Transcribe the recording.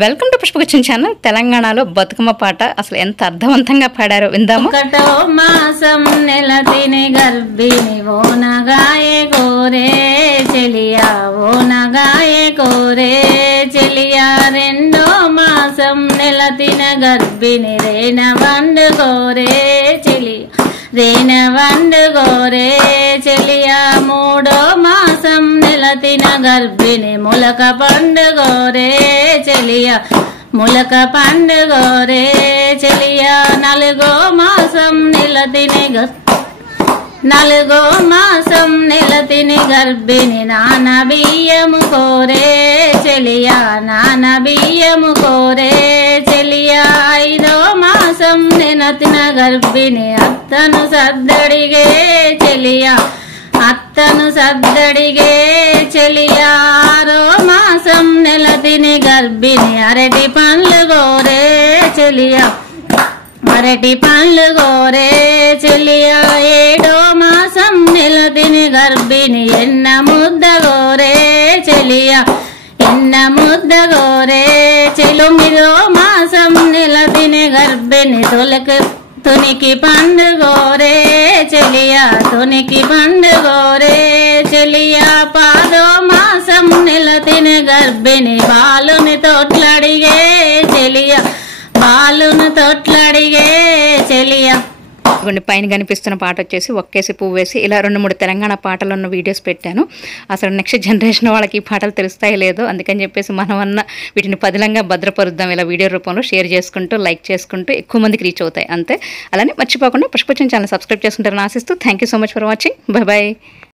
Welcome to పుష్పగుచ్చం channel. తెలంగాణలో బతుకమ్మ పాట అసలు ఎంత అర్థవంతంగా పాడారో విందాము. ఒకటో మాసం నెలతిని గర్భిణి ఓనగాయే కోరే చెలియా, ఓనగాయే కోరే చెలియా. రెండో మాసం నెలతిన గర్భిణి రేణ వండు కోరే చెలియా, రేణ వండు కోరే చెలియా. మూడో మాసం నెలతిన గర్భిణి ములక పండుగోరే చెలియా, ములక పండుగోరే చెలియా. నాలుగో మాసం నెలతిని గర్భిణి నాన్న బియ్యము కోరే చెలియా, నాన్న బియ్యము కోరే చెలియా. ఐదో మాసం నెలతిన గర్భిణి అత్తను సద్దడిగే చెలియా, అత్తను సద్దడిగే చెలియా. ఆరో మాసం నెలతిని గర్భిణి అరటి పండ్లు గోరే చెలియా, అరటి పండ్లు గోరే చెలియా. ఏడో మాసం నెలతిని గర్భిణి ఎన్న ముద్ద గోరే చెలియా, ఎన్న ముద్ద గోరే చెలి. తొమ్మిదో మాసం నెలతిని గర్భిణి తునికి పండుగోరే చెలియా, తునికి పండుగోరే చెలియా. పదో మాసం నెలతిని గర్భిణి బాలుని తోట్లడిగే చెలియా, బాలుని తోట్లడిగే చెలియా. పైన కనిపిస్తున్న పాట వచ్చేసి ఒక్కేసి పువ్వు వేసి ఇలా 2-3 తెలంగాణ పాటలు ఉన్న వీడియోస్ పెట్టాను. అసలు నెక్స్ట్ జనరేషన్ వాళ్ళకి ఈ పాటలు తెలుస్తాయి లేదో, అందుకని చెప్పేసి మనమన్నా వీటిని పదిలంగా భద్రపరుద్దాం. ఇలా వీడియో రూపంలో షేర్ చేసుకుంటూ లైక్ చేసుకుంటూ ఎక్కువ మందికి రీచ్ అవుతాయి అంతే. అలానే మర్చిపోకుండా పుష్పగుచ్చం ఛానల్ సబ్స్క్రైబ్ చేసుకుంటారని ఆశిస్తూ thank you so much for watching. Bye bye.